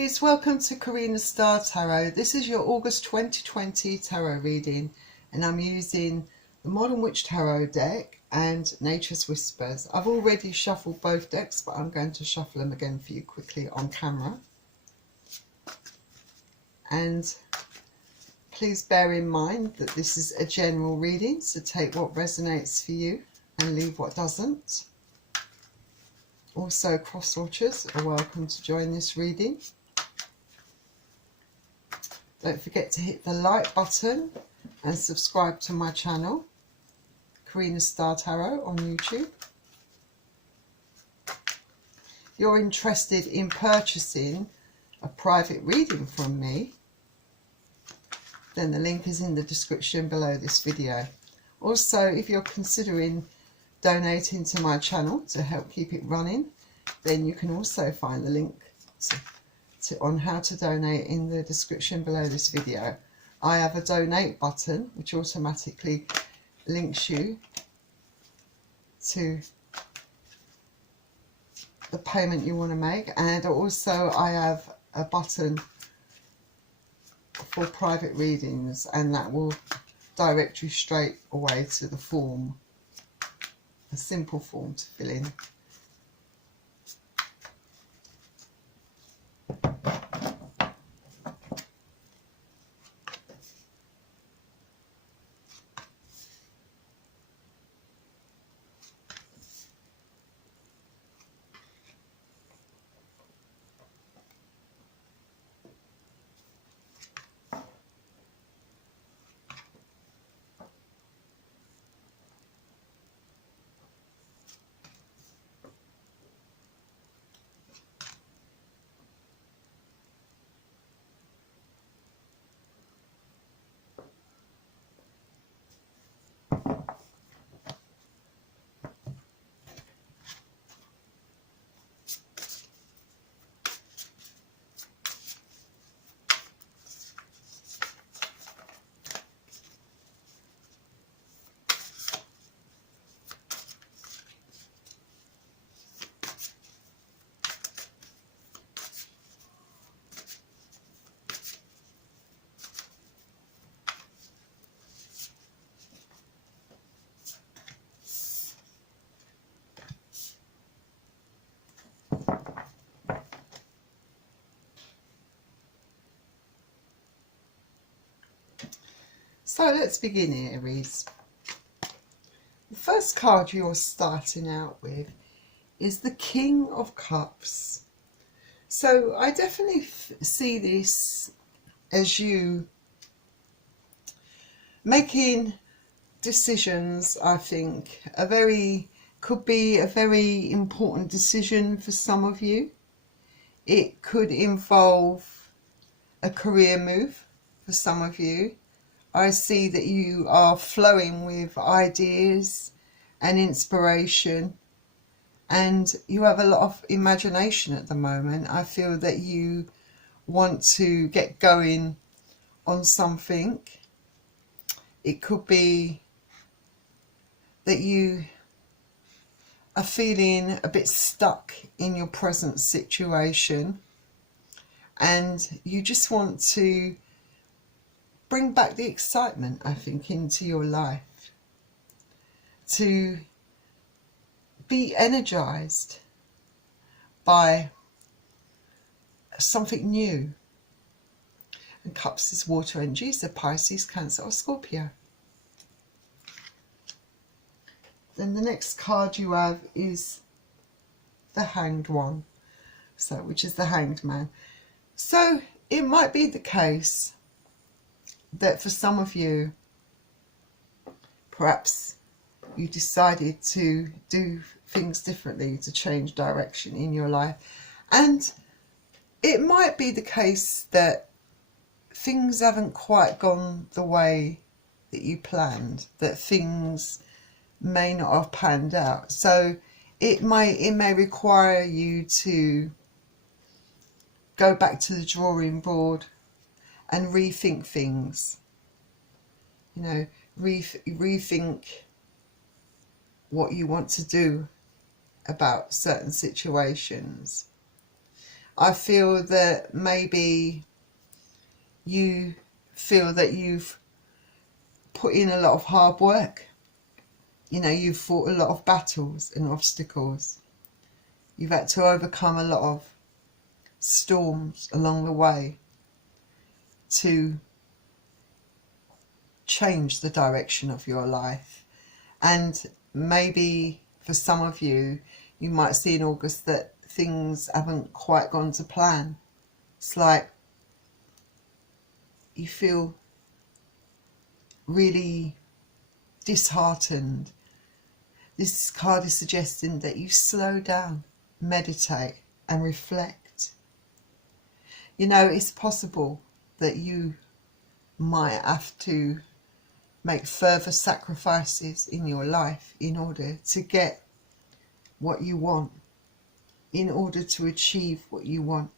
Aries, welcome to Karina Star Tarot. This is your August 2020 tarot reading, and I'm using the Modern Witch Tarot deck and Nature's Whispers. I've already shuffled both decks, but I'm going to shuffle them again for you quickly on camera. And please bear in mind that this is a general reading, so take what resonates for you and leave what doesn't. Also, cross-watchers are welcome to join this reading. Don't forget to hit the like button and subscribe to my channel, Karina Star Tarot on YouTube. If you're interested in purchasing a private reading from me, then the link is in the description below this video. Also, if you're considering donating to my channel to help keep it running, then you can also find the link on how to donate in the description below this video. I have a donate button which automatically links you to the payment you want to make, and also I have a button for private readings, and that will direct you straight away to the form, a simple form to fill in. So let's begin, Aries. The first card you're starting out with is the King of Cups. So I definitely see this as you making decisions. I think could be a very important decision for some of you. It could involve a career move for some of you. I see that you are flowing with ideas and inspiration, and you have a lot of imagination at the moment. I feel that you want to get going on something. It could be that you are feeling a bit stuck in your present situation, and you just want to bring back the excitement, I think, into your life, to be energized by something new. And Cups is water energy, so Pisces, Cancer or Scorpio. Then the next card you have is the Hanged One, which is the Hanged Man. So it might be the case that for some of you, perhaps you decided to do things differently, to change direction in your life. And it might be the case that things haven't quite gone the way that you planned, that things may not have panned out. So it may require you to go back to the drawing board and rethink things, you know, rethink what you want to do about certain situations. I feel that maybe you feel that you've put in a lot of hard work. You know, you've fought a lot of battles and obstacles. You've had to overcome a lot of storms along the way to change the direction of your life. And maybe for some of you, you might see in August that things haven't quite gone to plan. It's like you feel really disheartened. This card is suggesting that you slow down, meditate and reflect. You know, it's possible that you might have to make further sacrifices in your life in order to get what you want, in order to achieve what you want.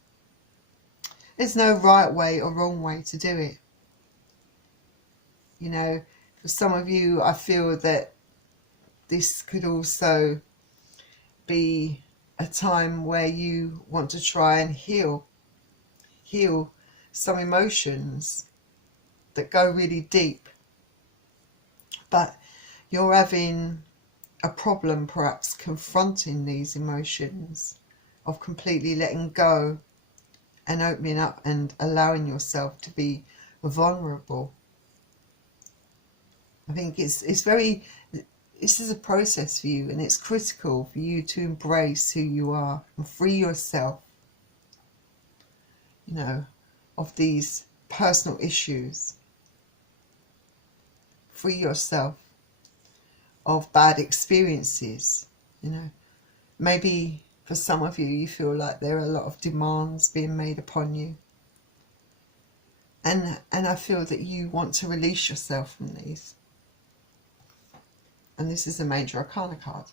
There's no right way or wrong way to do it. You know, for some of you, I feel that this could also be a time where you want to try and heal some emotions that go really deep, but you're having a problem perhaps confronting these emotions, of completely letting go and opening up and allowing yourself to be vulnerable. I think this is a process for you, and it's critical for you to embrace who you are and free yourself, you know, of these personal issues. Free yourself of bad experiences, you know. Maybe for some of you, you feel like there are a lot of demands being made upon you. And I feel that you want to release yourself from these. And this is a Major Arcana card.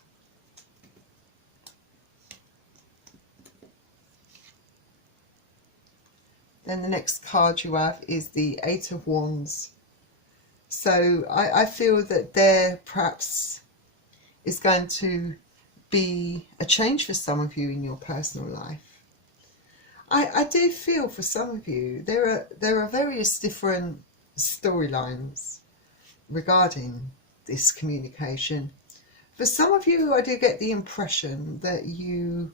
Then the next card you have is the Eight of Wands. So I feel that there perhaps is going to be a change for some of you in your personal life. I do feel for some of you there are various different storylines regarding this communication. For some of you, I do get the impression that you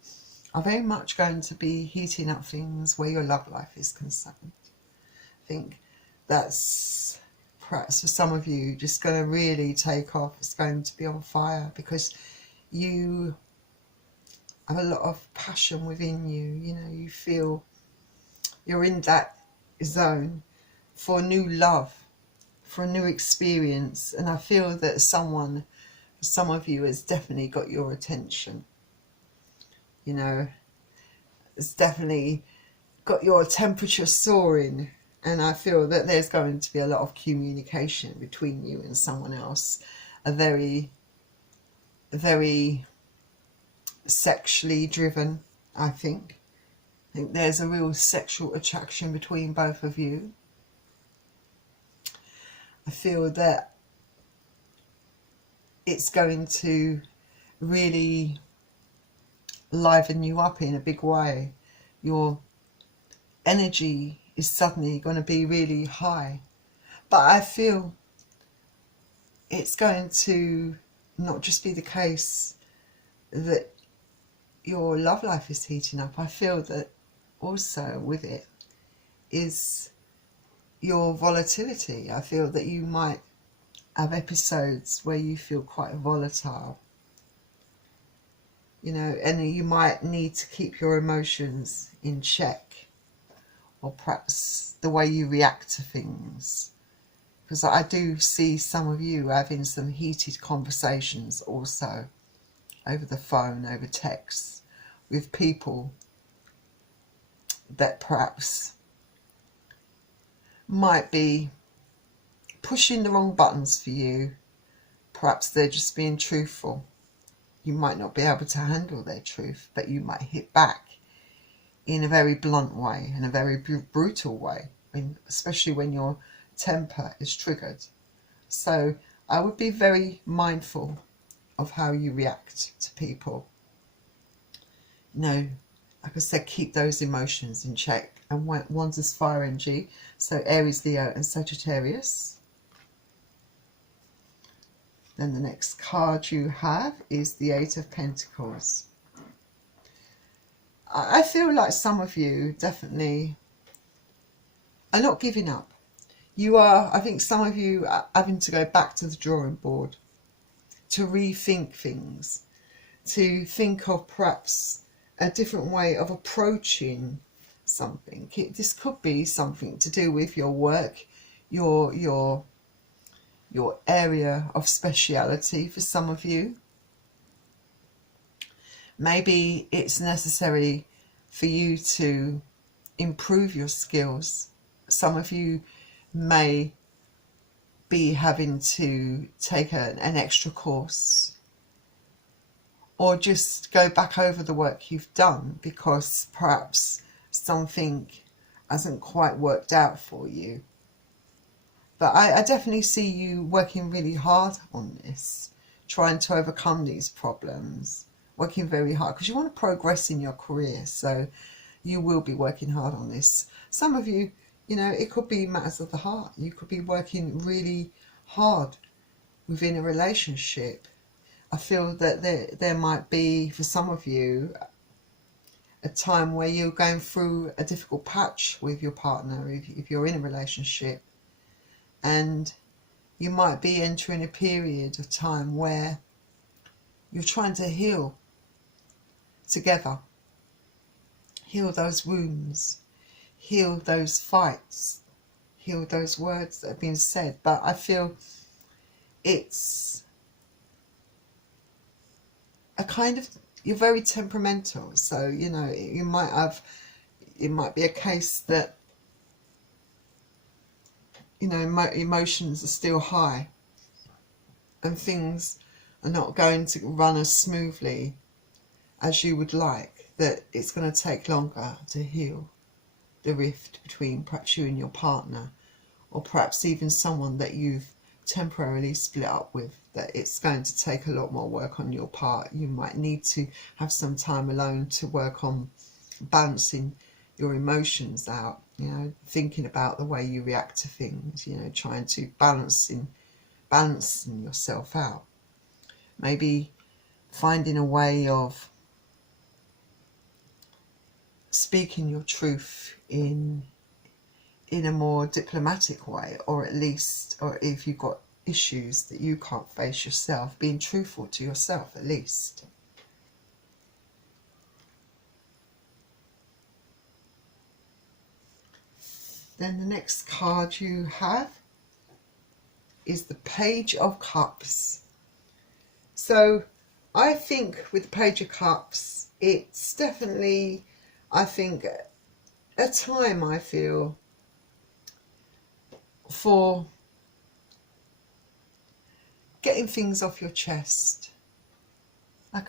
are very much going to be heating up things where your love life is concerned. I think that's perhaps for some of you just going to really take off. It's going to be on fire because you have a lot of passion within you. You know, you feel you're in that zone for new love, for a new experience. And I feel that some of you has definitely got your attention. You know, it's definitely got your temperature soaring. And I feel that there's going to be a lot of communication between you and someone else. A very sexually driven, I think. I think there's a real sexual attraction between both of you. I feel that it's going to really liven you up in a big way. Your energy is suddenly going to be really high. But I feel it's going to not just be the case that your love life is heating up. I feel that also with it is your volatility. I feel that you might have episodes where you feel quite volatile, you know, and you might need to keep your emotions in check, or perhaps the way you react to things, because I do see some of you having some heated conversations also over the phone, over text, with people that perhaps might be pushing the wrong buttons for you. Perhaps they're just being truthful. You might not be able to handle their truth, but you might hit back in a very blunt way, in a very brutal way, especially when your temper is triggered. So I would be very mindful of how you react to people. You know, like I said, keep those emotions in check. And Wands is fire energy, so Aries, Leo and Sagittarius. Then the next card you have is the Eight of Pentacles. I feel like some of you definitely are not giving up. You are, I think some of you are having to go back to the drawing board to rethink things, to think of perhaps a different way of approaching something. This could be something to do with your work, your area of speciality for some of you. Maybe it's necessary for you to improve your skills. Some of you may be having to take an extra course, or just go back over the work you've done because perhaps something hasn't quite worked out for you. But I definitely see you working really hard on this, trying to overcome these problems, working very hard because you want to progress in your career. So you will be working hard on this. Some of you, you know, it could be matters of the heart. You could be working really hard within a relationship. I feel that there might be, for some of you, a time where you're going through a difficult patch with your partner if you're in a relationship. And you might be entering a period of time where you're trying to heal together. Heal those wounds. Heal those fights. Heal those words that have been said. But I feel it's a kind of, you're very temperamental. So, you know, it might be a case that, you know, emotions are still high and things are not going to run as smoothly as you would like, that it's going to take longer to heal the rift between perhaps you and your partner, or perhaps even someone that you've temporarily split up with, that it's going to take a lot more work on your part. You might need to have some time alone to work on balancing your emotions out, you know, thinking about the way you react to things, you know, trying to balancing yourself out. Maybe finding a way of speaking your truth in a more diplomatic way, or at least, or if you've got issues that you can't face yourself, being truthful to yourself at least. Then the next card you have is the Page of Cups. So I think with the Page of Cups, it's definitely, I think, a time, I feel, for getting things off your chest. Like,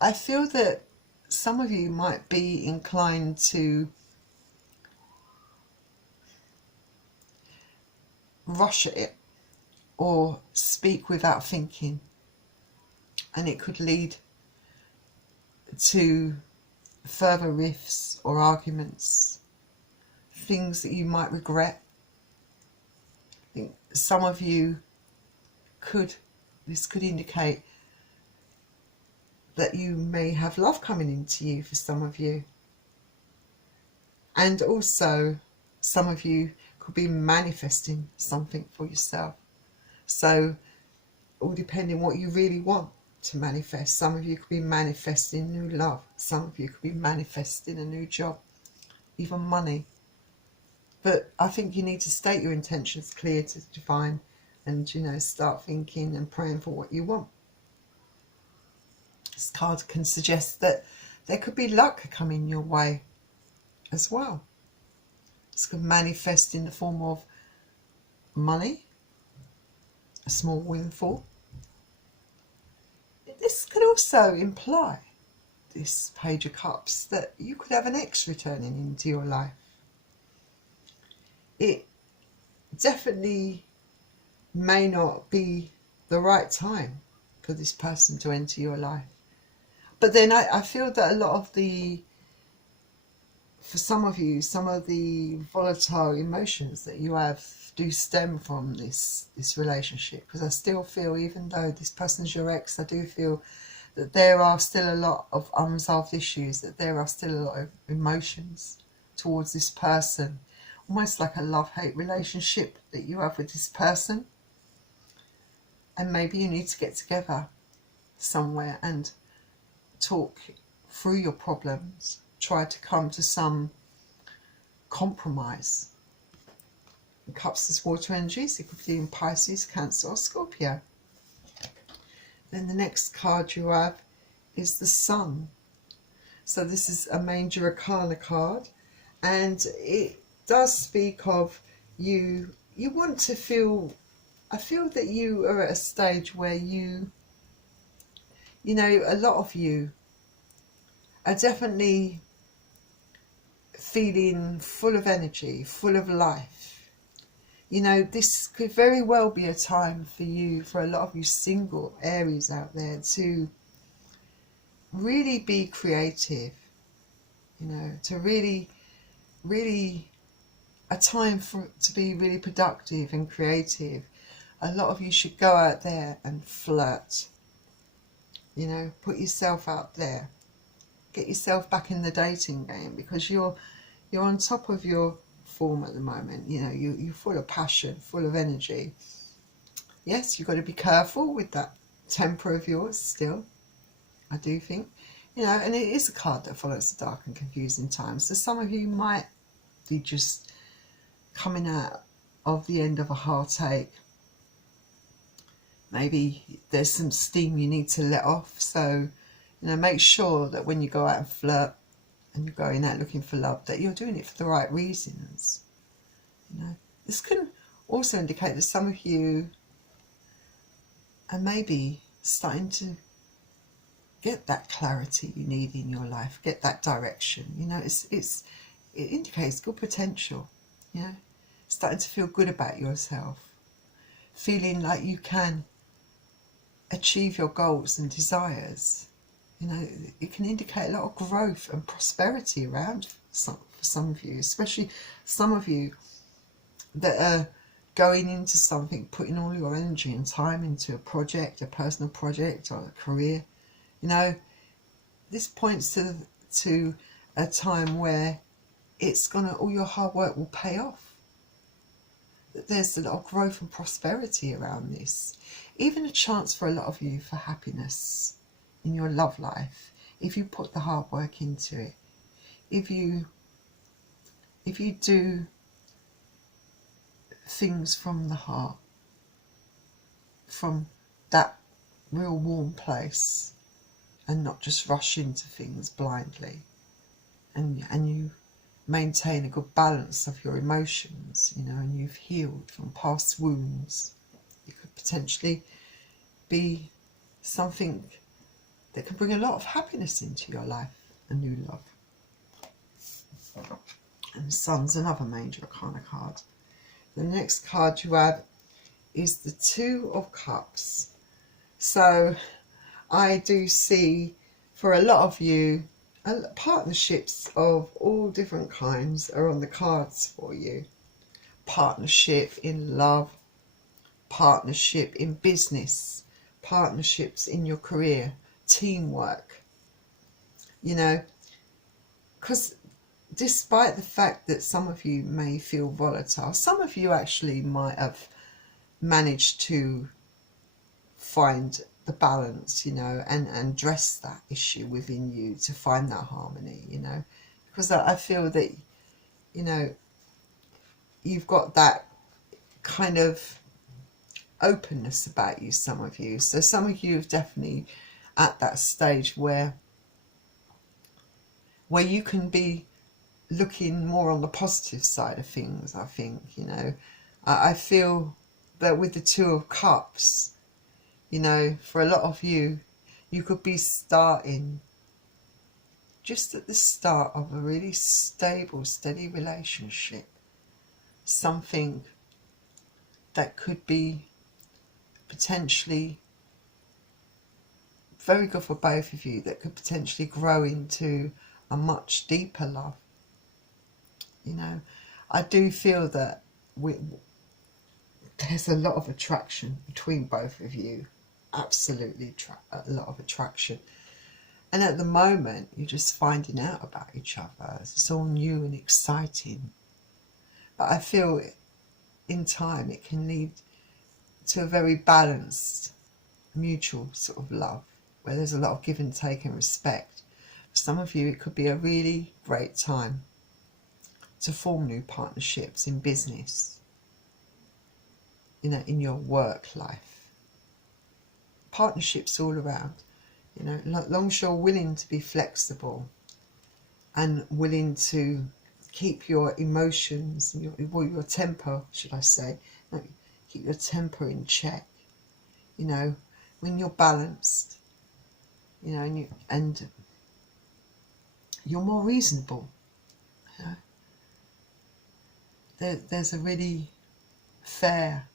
I feel that some of you might be inclined to rush at it or speak without thinking, and it could lead to further rifts or arguments, things that you might regret. I think some of you this could indicate that you may have love coming into you for some of you. And also some of you could be manifesting something for yourself. So all depending what you really want to manifest. Some of you could be manifesting new love. Some of you could be manifesting a new job, even money. But I think you need to state your intentions clear to the divine, and, you know, start thinking and praying for what you want. This card can suggest that there could be luck coming your way as well. This could manifest in the form of money, a small windfall. This could also imply, this Page of Cups, that you could have an ex returning into your life. It definitely may not be the right time for this person to enter your life. But then I feel that a lot of the for some of you, some of the volatile emotions that you have do stem from this relationship, because I still feel, even though this person's your ex, I do feel that there are still a lot of unresolved issues, that there are still a lot of emotions towards this person, almost like a love-hate relationship that you have with this person. And maybe you need to get together somewhere and talk through your problems, try to come to some compromise. And Cups is water energies, it could be in Pisces, Cancer or Scorpio. Then the next card you have is the Sun. So this is a major arcana card, and it does speak of you want to feel, I feel that you are at a stage where you know, a lot of you are definitely feeling full of energy, full of life. You know, this could very well be a time for you, for a lot of you single Aries out there, to really be creative, you know, to really a time to be really productive and creative. A lot of you should go out there and flirt, you know, put yourself out there, get yourself back in the dating game, because you're on top of your form at the moment. You know, you're full of passion, full of energy. Yes, you've got to be careful with that temper of yours still, I do think. You know, and it is a card that follows the dark and confusing times. So some of you might be just coming out of the end of a heartache. Maybe there's some steam you need to let off. So, you know, make sure that when you go out and flirt and you're going out looking for love, that you're doing it for the right reasons. You know, this can also indicate that some of you are maybe starting to get that clarity you need in your life, get that direction. You know, it indicates good potential. You know, starting to feel good about yourself, feeling like you can achieve your goals and desires. You know, it can indicate a lot of growth and prosperity around for some of you, especially some of you that are going into something, putting all your energy and time into a project, a personal project or a career. You know, this points to a time where it's gonna, all your hard work will pay off. That there's a lot of growth and prosperity around this. Even a chance for a lot of you for happiness in your love life, if you put the hard work into it. If you do things from the heart, from that real warm place, and not just rush into things blindly, and you maintain a good balance of your emotions, you know, and you've healed from past wounds, it could potentially be something that can bring a lot of happiness into your life, a new love. And the Sun's another major arcana card. The next card you have is the Two of Cups. So I do see, for a lot of you, partnerships of all different kinds are on the cards for you. Partnership in love, partnership in business, partnerships in your career, teamwork. You know, because despite the fact that some of you may feel volatile, some of you actually might have managed to find the balance, you know, and address that issue within you to find that harmony, you know, because I feel that, you know, you've got that kind of openness about you, some of you. So some of you have definitely at that stage where you can be looking more on the positive side of things, I think, you know. I feel that with the Two of Cups, you know, for a lot of you, you could be starting just at the start of a really stable, steady relationship. Something that could be potentially very good for both of you, that could potentially grow into a much deeper love. You know, I do feel that there's a lot of attraction between both of you. Absolutely a lot of attraction. And at the moment, you're just finding out about each other. It's all new and exciting. But I feel in time it can lead to a very balanced, mutual sort of love, where there's a lot of give and take and respect. For some of you, it could be a really great time to form new partnerships in business, you know, in your work life. Partnerships all around, you know, long as you're willing to be flexible and willing to keep your emotions, your temper, should I say, no, keep your temper in check. You know, when you're balanced, you know, and you're more reasonable. You know? There's a really fair,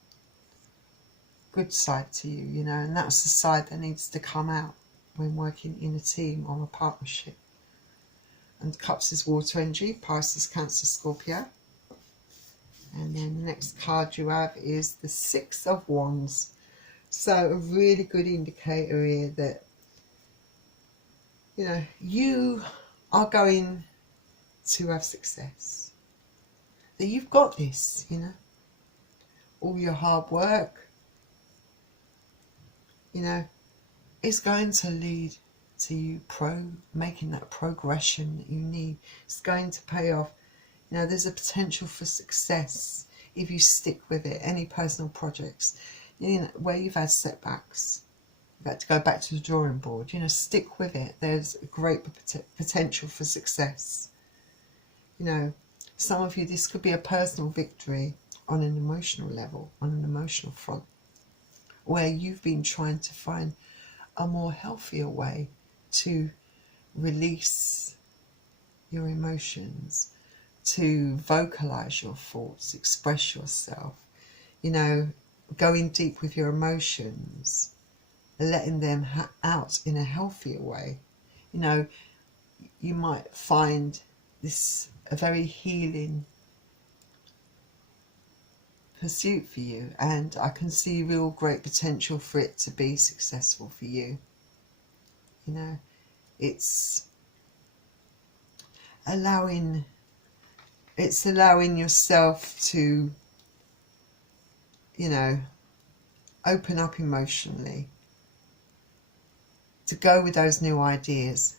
good side to you, you know, and that's the side that needs to come out when working in a team or a partnership. And Cups is water energy, Pisces, Cancer, Scorpio. And then the next card you have is the Six of Wands. So a really good indicator here that, you know, you are going to have success. That you've got this, you know. All your hard work, you know, is going to lead to you making that progression that you need. It's going to pay off. You know, there's a potential for success if you stick with it. Any personal projects, you know, where you've had setbacks, you've had to go back to the drawing board, you know, stick with it. There's a great potential for success. You know, some of you, this could be a personal victory on an emotional level, on an emotional front, where you've been trying to find a more healthier way to release your emotions, to vocalize your thoughts, express yourself, you know, going deep with your emotions, letting them out in a healthier way. You know, you might find this a very healing pursuit for you, and I can see real great potential for it to be successful for you. You know, it's allowing yourself to, you know, open up emotionally, to go with those new ideas,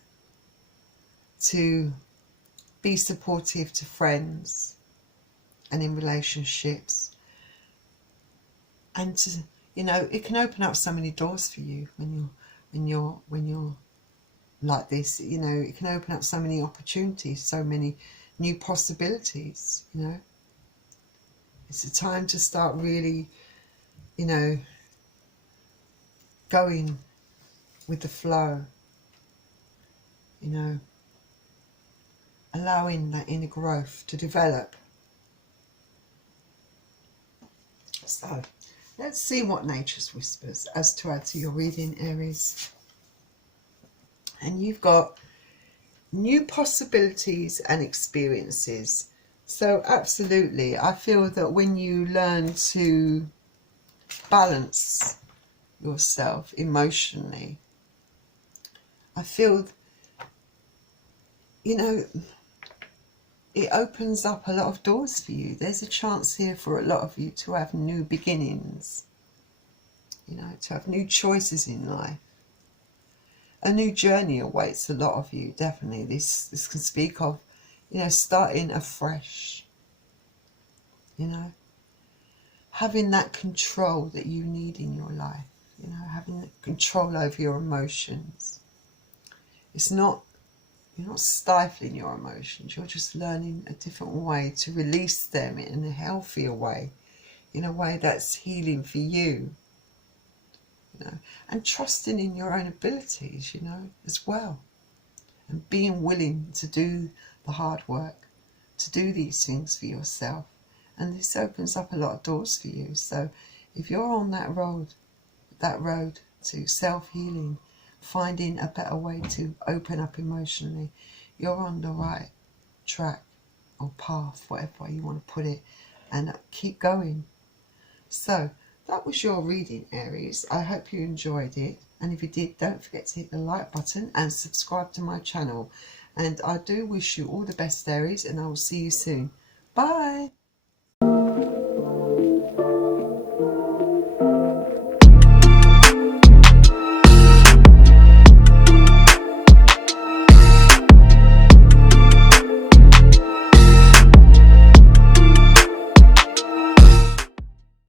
to be supportive to friends and in relationships, and to, you know, it can open up so many doors for you when you're like this. You know, it can open up so many opportunities, so many new possibilities. You know, it's a time to start really, you know, going with the flow, you know, allowing that inner growth to develop. So let's see what Nature's Whispers as to add to your reading, Aries. And you've got new possibilities and experiences. So absolutely, I feel that when you learn to balance yourself emotionally, I feel, you know, it opens up a lot of doors for you. There's a chance here for a lot of you to have new beginnings, you know, to have new choices in life. A new journey awaits a lot of you, definitely. This can speak of, you know, starting afresh, you know, having that control that you need in your life, you know, having control over your emotions. It's not, you're not stifling your emotions, you're just learning a different way to release them in a healthier way, in a way that's healing for you, you know, and trusting in your own abilities, you know, as well, and being willing to do the hard work, to do these things for yourself. And this opens up a lot of doors for you. So if you're on that road to self-healing, finding a better way to open up emotionally, you're on the right track. or path, whatever way you want to put it, and keep going. So that was your reading, Aries. I hope you enjoyed it, and if you did, don't forget to hit the like button and subscribe to my channel. And I do wish you all the best, Aries, and I will see you soon. Bye.